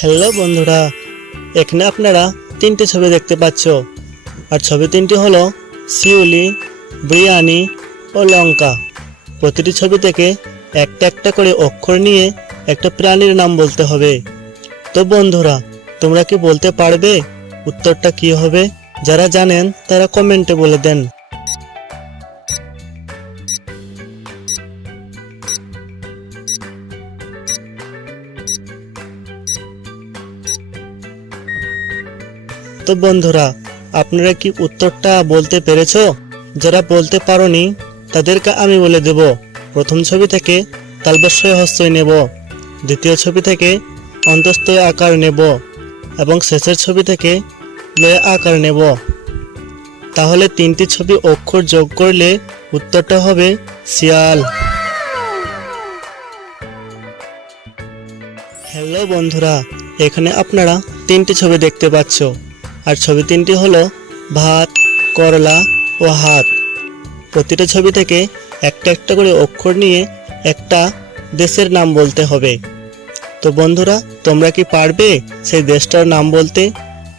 Hello বন্ধুরা, এখানে আপনারা তিনটি ছবি দেখতে পাচ্ছ। আর ছবি তিনটি হলো শিউলি, বিরিয়ানি ও লঙ্কা। প্রতিটি ছবি থেকে একটা একটা করে অক্ষর নিয়ে একটা প্রাণীর নাম বলতে হবে। তো বন্ধুরা, তোমরা কি বলতে পারবে উত্তরটা কি হবে? যারা জানেন তারা কমেন্টে বলে দেন। তো বন্ধুরা, আপনারা কি উত্তরটা বলতে পেরেছো? যারা বলতে পারোনি তাদেরকে আমি বলে দেব। প্রথম ছবি থেকে তালব্যস্বয় হস্যই নেব, দ্বিতীয় ছবি থেকে অন্তস্থয় আকার নেব এবং শেষের ছবি থেকে লয় আকার নেব। তাহলে তিনটি ছবি অক্ষর যোগ করলে উত্তরটা হবে শিয়াল। হ্যালো বন্ধুরা, এখানে আপনারা তিনটি ছবি দেখতে পাচ্ছ। আর ছবি তিনটি হলো ভাত, করলা ও হাত। প্রতিটা ছবি থেকে একটা একটা করে অক্ষর নিয়ে একটা দেশের নাম বলতে হবে। তো বন্ধুরা, তোমরা কি পারবে সেই দেশটার নাম বলতে?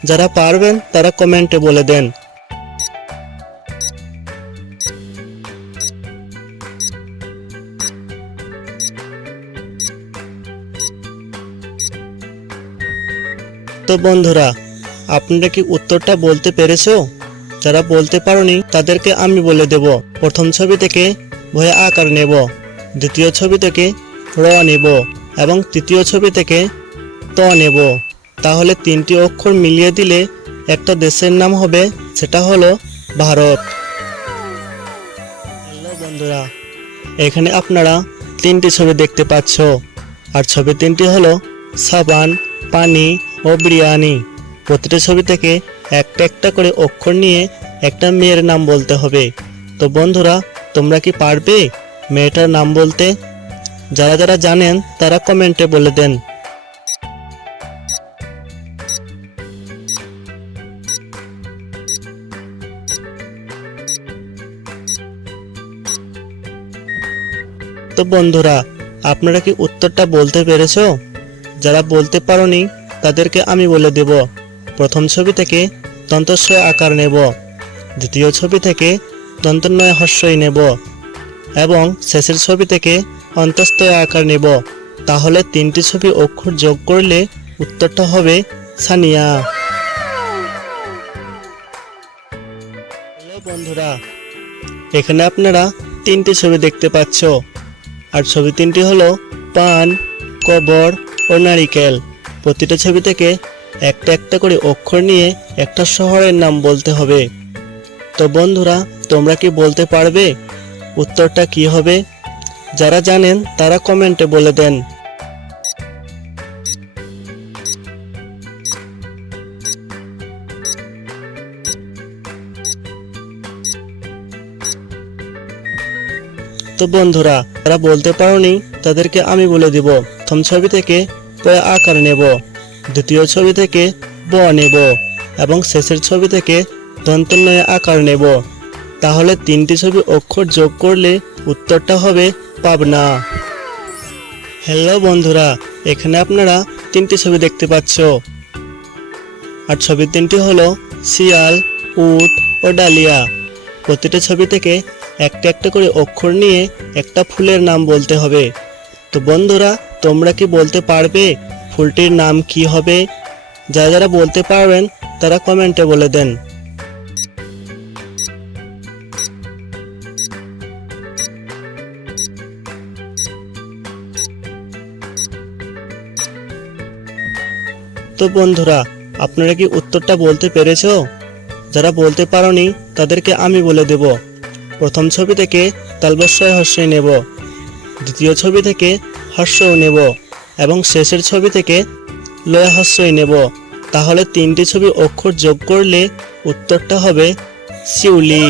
যারা পারবেন তারা কমেন্টে বলে দেন। তো বন্ধুরা, আপনারা কি উত্তরটা বলতে পেরেছো? যারা বলতে পারোনি তাদেরকে আমি বলে দেব। প্রথম ছবি থেকে ভয়ে আকার নেব, দ্বিতীয় ছবি থেকে র নেব এবং তৃতীয় ছবি থেকে ত নেব। তাহলে তিনটি অক্ষর মিলিয়ে দিলে একটা দেশের নাম হবে, সেটা হলো ভারত। হ্যালো বন্ধুরা, এখানে আপনারা তিনটি ছবি দেখতে পাচ্ছ। আর ছবি তিনটি হলো সাবান, পানি ও বিরিয়ানি। প্রতিটা ছবি থেকে একটা একটা করে অক্ষর নিয়ে একটা মেয়ের নাম বলতে হবে। তো বন্ধুরা, তোমরা কি পারবে মেয়েটার নাম বলতে? যারা যারা জানেন তারা কমেন্টে বলে দেন। তো বন্ধুরা, আপনারা কি উত্তরটা বলতে পেরেছো? যারা বলতে পারোনি তাদেরকে আমি বলে দেব। প্রথম ছবি থেকে দন্তস্বয় আকার নেব, দ্বিতীয় ছবি থেকে দন্তন্বয় হস্যই নেব এবং শেষের ছবি থেকে অন্তস্থয় আকার নেব। তাহলে তিনটি ছবি অক্ষর যোগ করলে উত্তরটা হবে সানিয়া। হ্যালো বন্ধুরা, এখানে আপনারা তিনটি ছবি দেখতে পাচ্ছ। আর ছবি তিনটি হলো পান, কবর ও নারিকেল। প্রতিটা ছবি থেকে একটা একটা করে অক্ষর নিয়ে একটা শহরের নাম বলতে হবে। তো বন্ধুরা, তোমরা কি বলতে পারবে উত্তরটা কি হবে? যারা জানেন তারা কমেন্টে বলে দেন। তো বন্ধুরা, যারা বলতে পারোনি তাদেরকে আমি বলে দিব। প্রথম ছবি থেকে পয় আকার নেব, দ্বিতীয় ছবি থেকে ব নেব এবং শেষের ছবি থেকে দন্তন্বয় আকার নেব। তাহলে তিনটি ছবি অক্ষর যোগ করলে উত্তরটা হবে পাবনা। হ্যালো বন্ধুরা, এখানে আপনারা তিনটি ছবি দেখতে পাচ্ছ। আর ছবি তিনটি হলো শিয়াল, উট ও ডালিয়া। প্রতিটা ছবি থেকে একটা একটা করে অক্ষর নিয়ে একটা ফুলের নাম বলতে হবে। তো বন্ধুরা, তোমরা কি বলতে পারবে ফুলটির নাম কি হবে? যারা যারা বলতে পারবেন তারা কমেন্টে বলে দেন। তো বন্ধুরা, আপনারা কি উত্তরটা বলতে পেরেছো? যারা বলতে পারোনি তাদেরকে আমি বলে দেব। প্রথম ছবি থেকে তালব্যস্বয় হস্যই নেব, দ্বিতীয় ছবি থেকে হস্যও নেব এবং শেষের ছবি থেকে লয় হস্যই নেব। তাহলে তিনটি ছবি অক্ষর যোগ করলে উত্তরটা হবে শিউলি।